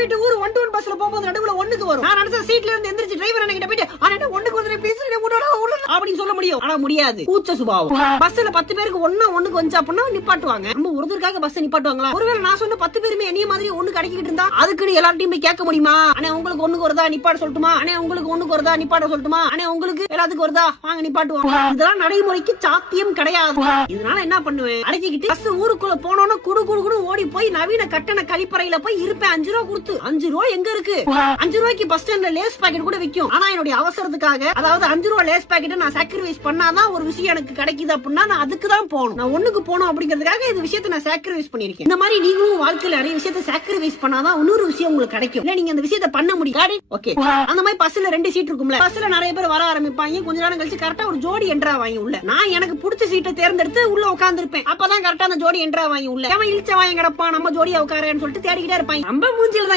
வீட்டு ஊர் 1-to-1 பஸ்ல போகும்போது நடுவுல ஒண்ணுக்கு வரும். நான் அடுத்த சீட்ல இருந்து எந்திரிச்சு டிரைவர் அண்ணகிட்ட போயிட்டு அண்ணா ஒண்ணுக்கு வந்து ப்ளீஸ் அப்படின்னு சொல்ல முடியும். ஆனா முடியாது, கூச்ச சுபாவம். பஸ்ல 10 பேருக்கு ஒண்ணுக்கு வந்து அப்படின்னா நிப்பாட்டுவாங்க. நம்ம ஒருத்தருக்காக பஸ் நிப்பாட்டுவாங்களா? ஒருவேளை நான் சொன்ன 10 பேருமே என்னைய மாதிரி ஒண்ணு கிடைக்கிட்டு இருந்தா அதுக்கு எல்லார்ட்டையும் போய் கேட்க முடியுமா? அண்ணே உங்களுக்கு ஒண்ணுக்கு வருதா நிப்பாட்ட சொல்லட்டுமா? அண்ணே உங்களுக்கு ஒண்ணுக்கு வருதா நிப்பாட்ட சொல்லட்டுமா? அண்ணே உங்களுக்கு எல்லாத்துக்கும் வருதா வாங்க நிப்பாட்டுவாங்க. இதெல்லாம் நடைமுறைக்கு சாத்தியம் கிடையாது. இதனால என்ன பண்ணுவேன், அடக்கிக்கிட்டு பஸ் ஊருக்குள்ள போனோம்னா குடு ஓடி போய் நவீன கட்டண கழிப்பறையில போய் இருப்பேன். 5 ரூபா கொடுத்து. 5 ரூபா எங்க இருக்கு? 5 ரூபாய்க்கு பஸ் ஸ்டாண்ட்ல லேஸ் பாக்கெட் கூட விக்கும். ஆனா என்னுடைய அவசரத்துக்காக, அதாவது 5 ரூபா லேஸ் பாக்கெட் நான் சாக்ரிஃபைஸ் பண்ணாதான் ஒரு விஷயம் எனக்கு கிடைக்குது அப்படின்னா நான் அதுக்கு தான் போகணும். நான் ஒண்ணுக்கு போகணும் அப்படிங்கிறதுக்காக இந்த விஷயத்தை நான் சாக்ரிஃபைஸ் பண்ணிருக்கேன். இந்த மாதிரி நீங்களும் வாழ்க்கையில நிறைய விஷயத்தை சாக்ரிஃபைஸ் பண்ணாதான் இன்னொரு விஷயம் உங்களுக்கு கிடைக்கும். இல்ல நீங்க அந்த விஷயத்தை பண்ண முடியாது. ஓகே, அந்த மாதிரி பஸ்ல 2 சீட் இருக்கும்ல, பஸ்ல நிறைய பேர் வர ஆரம்பிப்பாங்க. கொஞ்ச நேரம் கழிச்சு கரெக்டா ஒரு ஜோடி என்ட்ரா வாங்கி உள்ள. நான் எனக்கு பிடிச்ச சீட்டை தேர்ந்தெடுத்து உள்ள உட்கார்ந்து இருப்பேன். அப்பதான் கரெக்டா அந்த ஜோடி என்ட்ரா வாங்கி உள்ள. அவன் இழிச்ச வாங்கி கிடப்பான், நம்ம ஜோடியா உட்காரன்னு சொல்லிட்டு தேடிக்கிட்டே இருப்பாங்க. நம்ம மூஞ்சில